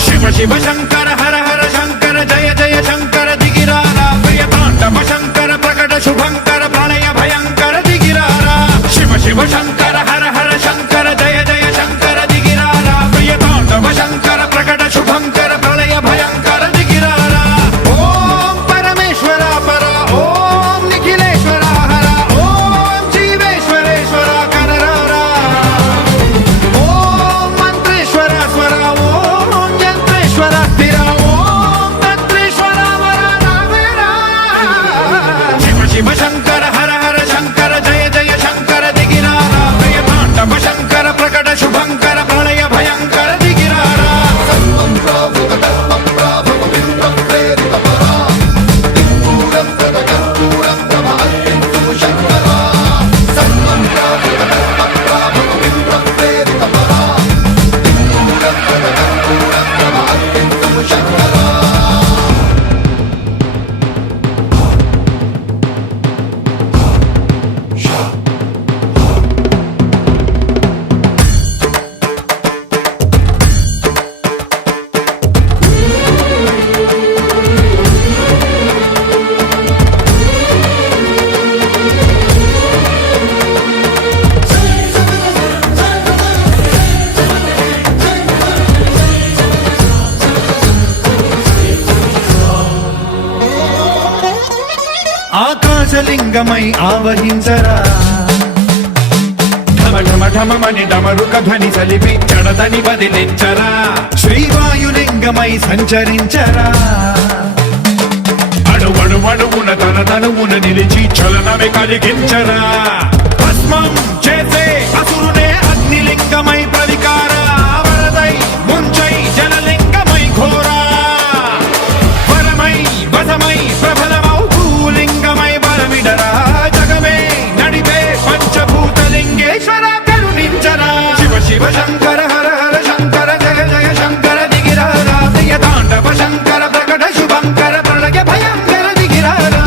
శివ శివ శంకర హర హర శంకర జయ జయ శంకర దిగిరారా ప్రియతాండవ శంకర ప్రకట శుభంకర ప్రళయ భయంకర దిగిరారా శివ శివ శంకర హర హర శంకర జయ జయ శంకర దిగిరారా ప్రియతాండవ శంకర ప్రకట శుభంకర ప్రళయ భయంకర దిగిరారా ఓం పరమేశ్వర పర ఓం నిఖిలేశ్వర హర ఓం జీవేశ్వరేశ్వర కరరారా ఓం మంత్రేశ్వర స్వర ఓం యంత్రేశ్వర స్థిర ఓం తంత్రేశ్వర వర రావేరా శివ శివ శంకర హర హర శంకర జయ జయ శంకర దిగిరారా ప్రియతాండవ శంకర ప్రకట శుభంకర ప్రళయ భయంకర దిగిరారా ఆకాశలింగమై ఆవహించరా ఢమ ఢమ ఢమమని డమరుక ధ్వని సలిపి జడదని వదిలించరా శ్రీవాయులింగమై సంచరించరా అణువణువున తన తనువున నిలిచి చలనమే కలిగించరా భస్మం చేసే అసురునే అగ్నిలింగమై ప్రవికారా వరదై ముంచై జలలింగమై ఘోరా వరమై వసమై ప్రబలమౌ భూలింగమై బలమిడరా జగమే నడిపే పంచభూతలింగేశ్వర కరుణించరా శివ శివ శంకర హర హర శంకర జయ జయ శంకర దిగిరారా ప్రియతాండవ శంకర ప్రకట శుభంకర ప్రళయ భయంకర దిగిరారా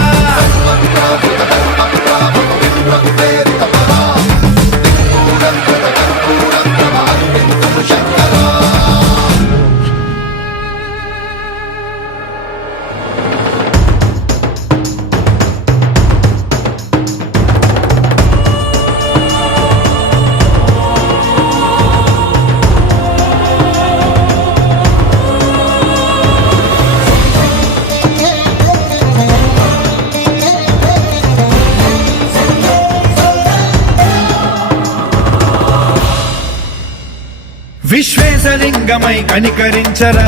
విశ్వేశలింగమై కనికరించరా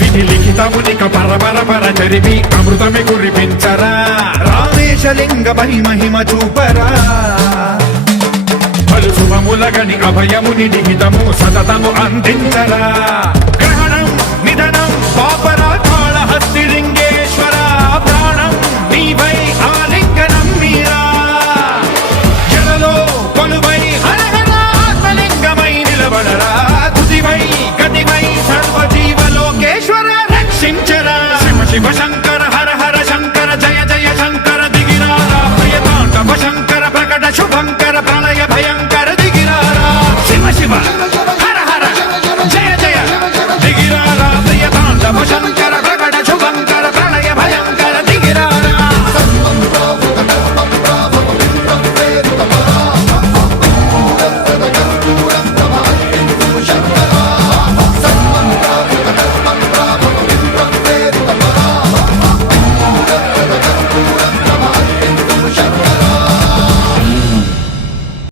విధి లిఖితమునిక పరపర పర జరిపి అమృతమి కురిపించరా రామేశలింగమై మహిమ చూపరా పలు శుభములగని అభయముని నిహితము సతతము అందించరా గ్రహణం నిధనం పాపర